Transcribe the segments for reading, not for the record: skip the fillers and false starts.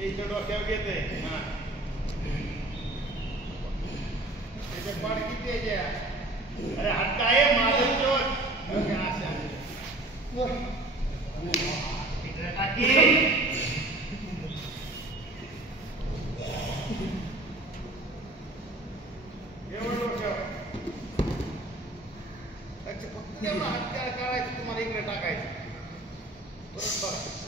इथं डोक्यावर घेते हा त्याच्या पाड किती आहे अरे हात काय माझं चोर टाकी एवढं डोक्यावर फक्त हात काय काढायचं तुम्हाला इकडे टाकायचं परत बघा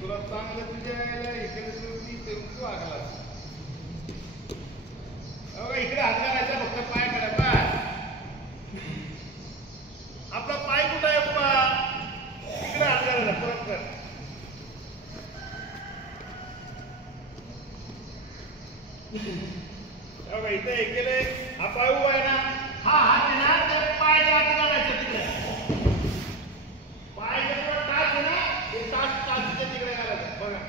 तुला चांगलं तुझ्या इकडे तू आगला इकडे हात घालायचा फक्त पाय काढायचा आपला पाय कुठं आहे बाबा इकडे हात घालायचा परत कर इथे हे केले हा पाय उभा आहे ना हा हात आहे ना तर पायाच्या हात घालायचं तिकडे पाय जर टाच आहे ना ते टाच तिकडे घालायचं बघा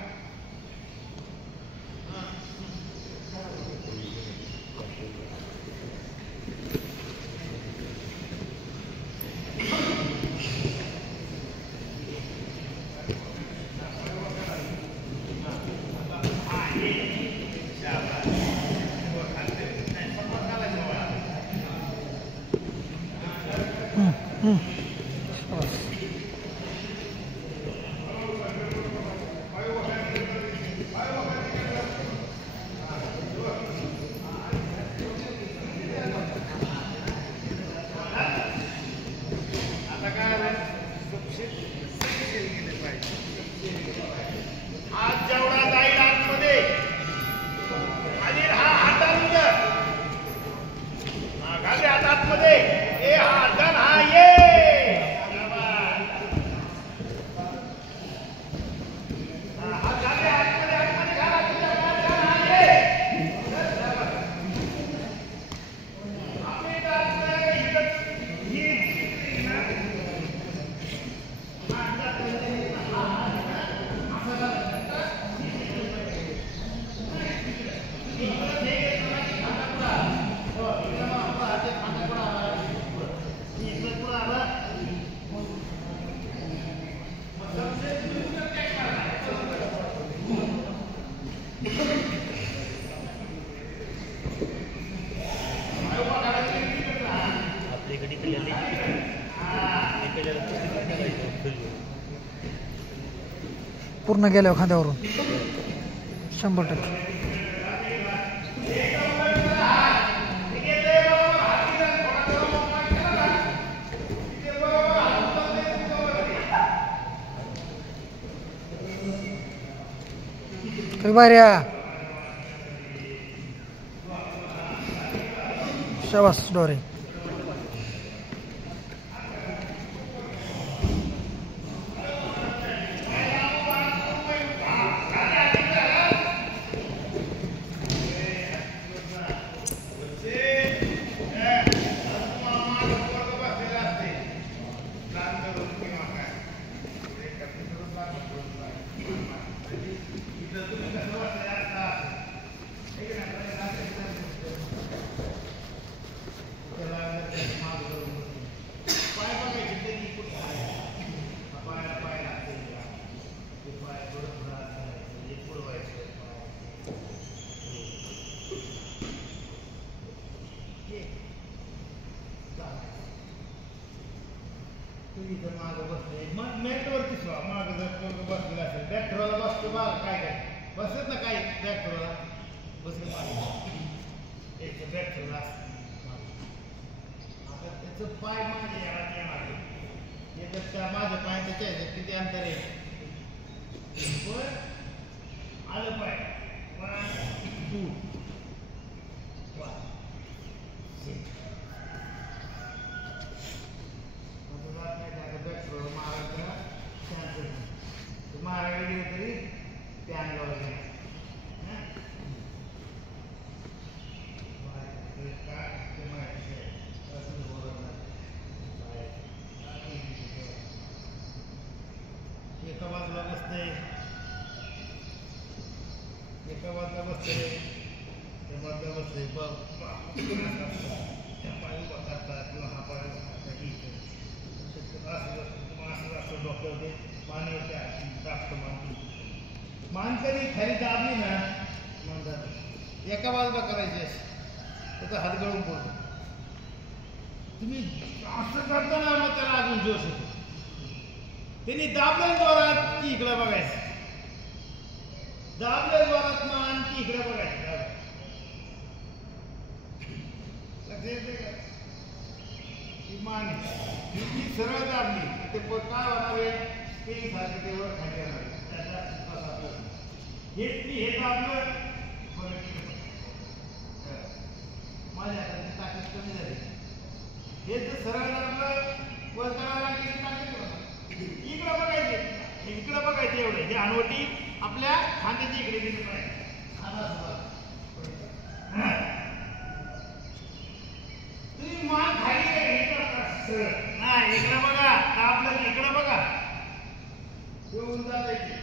आज जेवढा जाईल आतमध्ये आणि हा हातामध्ये घाले हातामध्ये हे हा हातान हा ये हा घाले आतमध्ये घाला तुझ्या हातान हा ये आपली पूर्ण गेल्यावर खांद्यावरून 100%. बाहेर शाबास डोरे इथं मागं बसले मग मेटवरती मागं जर बसलेला असेल बॅक्टरला बसतो बघ काय काय बसत ना काय बॅक्टरला बसले एक बॅक्टरला आता त्याचं पाय माझे येणार त्याच्यात माझं पाय त्याच्या किती अंतर आहे आलं पाय 1 2 महाराज गेले तरी ते अंगावर एका बाजूला बसते त्या बाजूला बसते त्या पाय उभा करतात किंवा हा पाय असं डॉक्टर पाण्यावरती टाकतं मानतो मान कधी खाली दाबली ना म्हणतात एका बाजूला करायची अशी त्याचा हात गळून पडतो. तुम्ही असं करता ना मग त्याला अजून जोश येतो. त्यांनी दाबलं जोरात की इकडे बघायचं, दाबलं जोरात मान की इकडे बघायचं. मान ही सरळ दाबली ते काय होणार आहे ते सारखं तेवढं खाली येणार हे दाबलं माझ्या हाताची ताकद कमी झाली. हे जर सरळ दाबलं वर करायला इकडं बघायचे, इकडं बघायचे एवढे हे हनवटी आपल्या खांद्याची इकडे दिली पाहिजे. तुम्ही मान खाली नाही इकडं बघा दाबलं इकडं बघा येऊन जायचे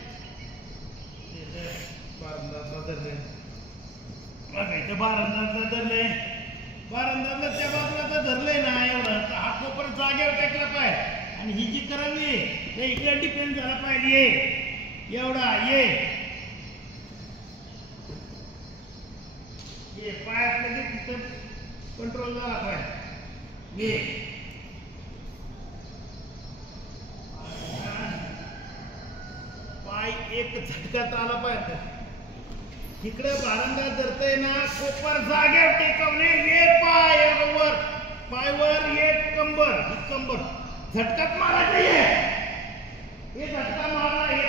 बघायचं बारंदाजला धरले, बारंदाजला त्या बाजूला तर धरलंय ना एवढं हा कोपर जागेवर टेकला पाहिजे आणि ही जी करंगली ते इकडे डिपेंड झाला पाहिजे. एवढा ये पायात लगेच कंट्रोल झाला पाहिजे. पाय एक झटक्यात आला पाहिजे. इकडे बारंदा धरतय ना कोपर जागेवर टेकवणे हे पाय वर पाय वर एक कंबर झटक्यात मारायचं हे झटका मारला हे